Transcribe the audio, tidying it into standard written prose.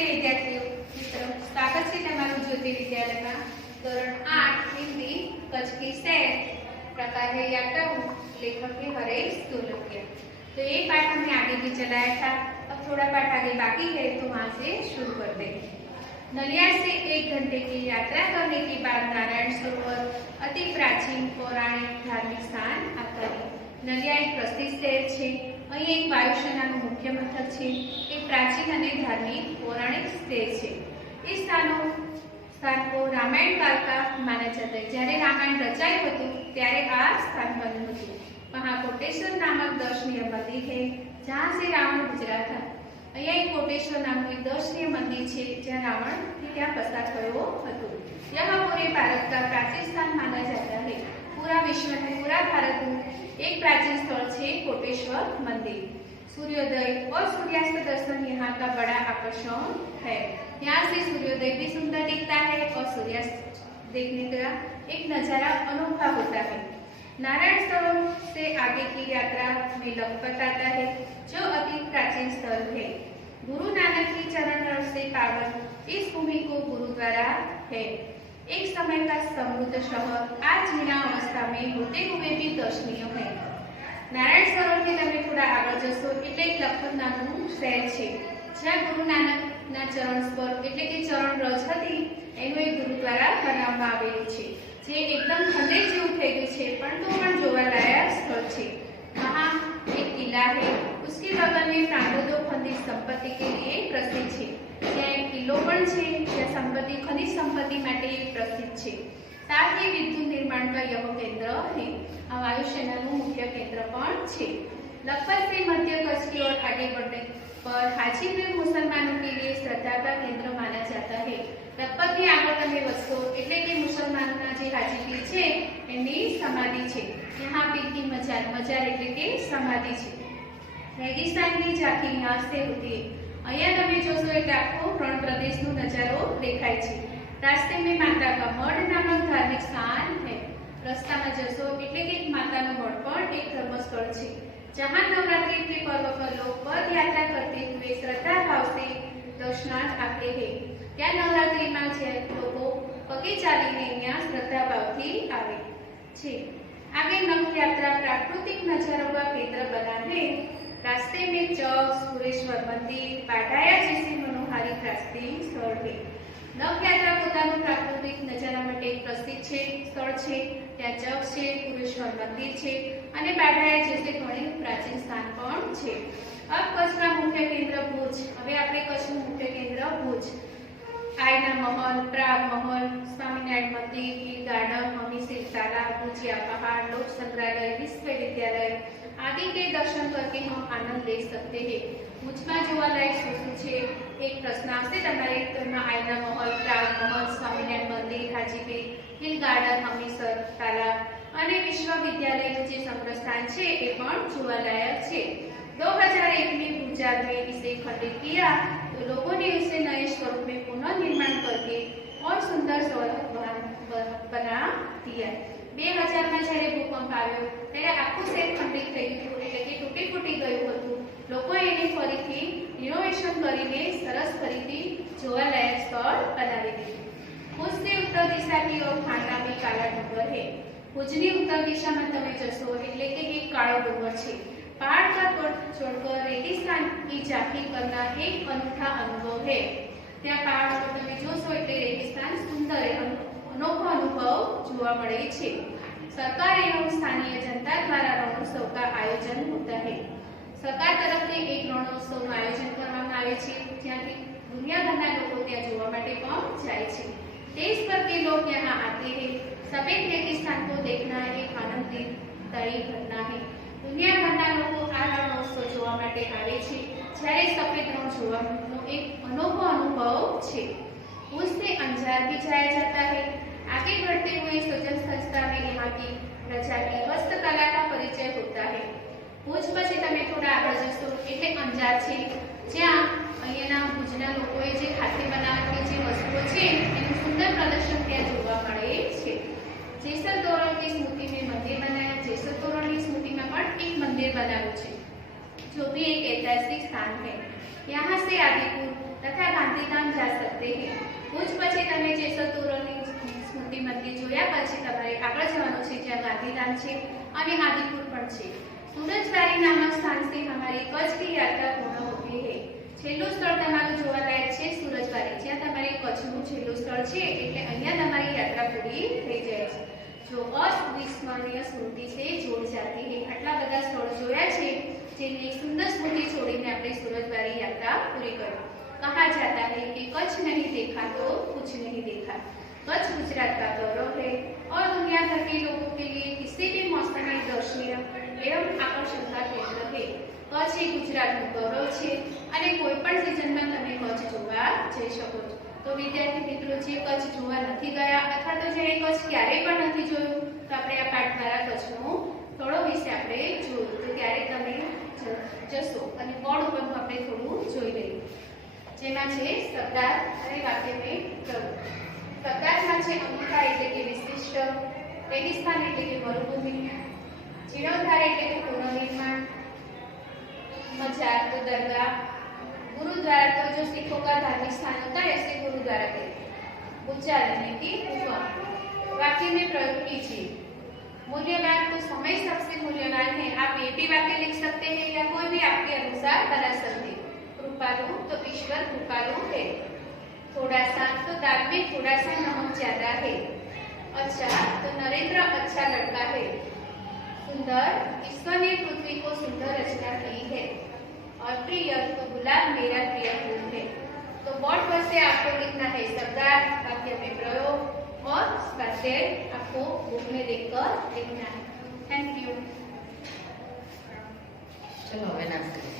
नमस्ते विद्यार्थियों मित्रों, स्वागत है તમારું જ્યોતિ વિદ્યાલયમાં ધોરણ 8 हिंदी कच्छ की सैर प्रकार है यात्राओं लेखक है हरेश सोलंकिया। तो ये पाठ हमने आगे भी चलाया था, अब थोड़ा पाठ आगे बाकी है तो वहाँ से शुरू करते हैं। नलिया से 1 घंटे की यात्रा करने के बाद नारायण सरोवर अति प्राचीन पौराणिक धार्मिक स्थान आता है। नलिया एक प्रसिद्ध शहर है, અહીં એક વાયુસેનાનું મુખ્ય મથક છે, એક પ્રાચીન અને ધાર્મિક પૌરાણિક શહેર છે। એ સ્થાન को रामायण काल का माना जाता है। જ્યારે રામાયણ રચાયું હતું ત્યારે આ સ્થાન બન્યું હતું। वहाँ कोटेश्वर नामक दर्शनीय मंदिर है जहाँ से रावण गुजरा था। અહીંયા એક कोटेश्वर नामનું એક दर्शनीय मंदिर છે જ્યાં રાવણ ત્યાં પસાર થયો હતો। यह पूरे भारत का प्राचीन स्थान माना जाता है। पूरा विश्व में पूरा भारत में एक प्राचीन स्थल है कोटेश्वर मंदिर। सूर्योदय और सूर्यास्त दर्शन यहाँ का बड़ा आकर्षण है। यहाँ से सूर्योदय भी सुंदर दिखता है और सूर्यास्त देखने का एक नजारा अनोखा होता है। नारायण सरोवर से आगे की यात्रा में लखपत आता है जो अति प्राचीन स्थल है। गुरु नानक की चरण से पावन इस भूमि को गुरुद्वारा है। एक समय का समृद्ध शहर आज जीर्ण अवस्था में होते हुए भी दर्शनीय है। नारायण सरोवर થી તમે થોડા આગળ જશો એટલે એક લખપત નામનું શહેર છે જ્યાં ગુરુ નાનકના ચરણ સ્પર્શ એટલે કે ચરણ રજ હતી એનું એક ગુરુદ્વારા બનાવવામાં આવેલું છે જે એકદમ ખંડેર જેવું થઈ ગયું છે પરંતુ પણ જોવાલાયક સ્થળ છે। वहाँ एक किला है, उसके बगल में प्राणोदो खनिज संपत्ति के लिए प्रसिद्ध है। ત્યાં એક કિલ્લો પણ છે જે સંપત્તિ ખનિજ સંપત્તિ માટે પ્રસિદ્ધ છે। साथ ही विद्युत निर्माण का यह केंद्र है। वायुसेनाનું મુખ્ય કેન્દ્ર પણ છે। लखपत से मध्य कच्छ की ओर आगे बढ़ने पर हाजीपुर मुसलमानों के लिए श्रद्धा का केंद्र माना जाता है। लखपत ની આગળ તમે વસો એટલે કે મુસલમાનોના જે હાજીપીર છે એની સમાધિ છે। यहाँ पीर की मजार मजार એટલે કે સમાધિ છે। रेगिस्तान की झांकी यहाँ से होती है। અહીંયા તમે જોશો એટલે આખો રણ પ્રદેશનો નજારો દેખાય છે। रास्ते में माता का मठ नामक धार्मिक स्थान है। रस्ता में जसो એટલે કે માતાનો મઠ પણ એક ધર્મસ્થળ છે जहाँ नवरात्रि के पर्व पर लोग पद यात्रा करते हुए श्रद्धा भाव से दर्शनार्थ आते हैं। क्या नवरात्रि में जे लोग पगे चालीने અહીંયા श्रद्धा भावથી આવે છે। आगे नव यात्रा प्राकृतिक नजारों का केंद्र बना है। रास्ते में चौक सुरेश्वर मंदिर बाटाया जैसी मनोहारी प्राचीन स्थल है। नव यात्रा પોતાનું પ્રાકૃતિક નજારા માટે પ્રસિદ્ધ છે સ્થળ છે। ત્યાં ચક છે, પુરેશ્વર મંદિર છે અને બાઢાયા જેસે ઘણી પ્રાચીન સ્થાન પણ છે। अब कच्छ का मुख्य केंद्र भुज। હવે આપણે કચ્છનું મુખ્ય કેન્દ્ર ભુજ। आयना महल, प्राग महल, स्वामीनारायण मंदिर, हिल गार्डन, हमीरसेठ तालाब, भुजिया पहाड़, लोक संग्रहालय, विश्वविद्यालय आदि के दर्शन करके हम आनंद ले सकते हैं। भुजમાં જોવાલાયક શું છે? એક પ્રશ્ન આવશે તમારે તેમાં આયના महल, प्राग महल, स्वामीनारायण मंदिर, हाजीपीर, हिल गार्डन, हमीरसर तालाब અને વિશ્વવિદ્યાલયનું જે સંગ્રહસ્થાન છે એ પણ જોવાલાયક છે। 2001 में भूचाल में इसे खंडित किया तो लोगों ने उसे नए स्वरूप में पुनर्निर्माण करके और सुंदर स्वरूप बना दिया। 2000 में જ્યારે ભૂકંપ આવ્યો ત્યારે આખું શહેર ખંડિત થઈ ગયું એટલે કે તૂટી ફૂટી ગયું હતું। લોકોએ એને ફરીથી રિનોવેશન કરીને સરસ ફરીથી જોવાલાયક સ્થળ બનાવી દીધું। ભુજ से उत्तर दिशा की ओर खांडा में काला डूंगर है। ભુજની उत्तर दिशाમાં તમે જશો એટલે કે એક કાળો ડુંગર છે। पहाड़ का छोड़कर रेगिस्तान की झांकी करना एक अनूठा अनुभव है। ત્યાં પહાડ પર તમે જોશો એટલે રેગિસ્તાન સુંદર अनोखा अनुभव જોવા મળે છે। सरकार एवं स्थानीय जनता द्वारा रणोत्सव का आयोजन होता है। सरकार तरफ से एक रणोत्सवનું આયોજન કરવામાં આવે છે જ્યાંથી દુનિયાભરના લોકો ત્યાં જોવા માટે પણ જાય છે। देश भर के लोग यहाँ आते हैं। सफेद रेगिस्तान को देखना एक आनंददायी घटना है। दुनियाभરના લોકો આ રણોત્સવ જોવા માટે આવે છે જ્યારે સફેદ રણ જોવાનો એક અનોખો અનુભવ છે। भुज से अंजार भी जाया जाता है। आगे बढ़ते हुए सजन संस्था में यहाँ की प्रजा की हस्तकला का परिचय होता है। भुज પછી તમે થોડા આગળ જશો એટલે અંજાર છે જ્યાં અહીંયાના ભુજના લોકોએ જે હાથે બનાવેલી જે વસ્તુઓ છે એનું સુંદર પ્રદર્શન ત્યાં જોવા મળે છે। જેસલ તોરણ की स्मृति में मंदिर बनाया। जेसल तोरण की स्मृति में પણ એક મંદિર બનાવ્યું છે जो भी एक ऐतिहासिक स्थान है। यहाँ से आदिपुर तथा गांधीधाम जा सकते हैं। ભુજ પછી તમે જશો તોરણની સ્મૃતિ મંદિર જોયા પછી તમારે આગળ જવાનું છે જ્યાં ગાંધીધામ છે અને આદિપુર પણ છે। सूरजबारी नामक स्थान से हमारी कच्छ की यात्रा पूर्ण होती है। છેલ્લું સ્થળ તમારું જોવાલાયક છે सूरजबारी, જ્યાં તમારી કચ્છનું છેલ્લું સ્થળ છે એટલે અહીંયા તમારી યાત્રા પૂરી થઈ જાય છે। जो अविस्मरणीय स्मृति से जोड़ जाती है। આટલા બધા સ્થળ જોયા છે જેની એક સુંદર સ્મૃતિ છોડીને આપણે सूरजबारी यात्रा પૂરી કરી। कहा जाता है कि कच्छ नहीं देखा तो कुछ नहीं देखा। कच्छ गुजरात का गौरव है और दुनिया भर के लोगों के लिए किसी भी मौसम में दर्शनीय एवं आकर्षण का केंद्र है। कच्छ એ ગુજરાતનું ગૌરવ છે અને કોઈ પણ સિઝનમાં તમે કચ્છ જોવા જઈ શકો છો। તો વિદ્યાર્થી મિત્રો જે કચ્છ જોવા નથી ગયા અથવા તો જે કચ્છ ક્યારેય પણ નથી જોયું તો આપણે આ પાઠ દ્વારા કચ્છનો થોડો વિશે આપણે જોયું। તો ત્યારે તમે જશો અને બોર્ડ ઉપરનું આપણે થોડું જોઈ લઈએ, જેમાં છે શબ્દાર્થ અને વાક્યમય પ્રયોગ। શબ્દાર્થમાં છે અંગિકા એટલે કે વિશિષ્ટ, રેગિસ્તાન એટલે કે મરુભૂમિ, જીર્ણોદ્ધાર એટલે કે પુનર્નિર્माण, मजार तो दरगाह, गुरुद्वारा तो जो सिखों का धार्मिक स्थान होता है ऐसे गुरुद्वारा कहते हैं। उच्चारण यानी कि गुफा। वाक्य में प्रयोग कीजिए। मूल्यवान तो समय सबसे मूल्यवान है। आप ये भी वाक्य लिख सकते हैं या कोई भी आपके अनुसार बना सकते हैं। कृपालु तो ईश्वर कृपालु है। थोड़ा सा तो दाल में थोड़ा सा नमक ज्यादा है। अच्छा तो नरेंद्र अच्छा लड़का है। सुंदर, ईश्वर ने पृथ्वी को सुंदर रचना की है। और प्रिय तो गुलाब मेरा प्रिय फूल है। तो बोर्ड पर से आपको लिखना है शब्दार्थ, वाक्य में प्रयोग और स्वाध्याय आपको बुक में देखकर लिखना है। Thank you. चलो,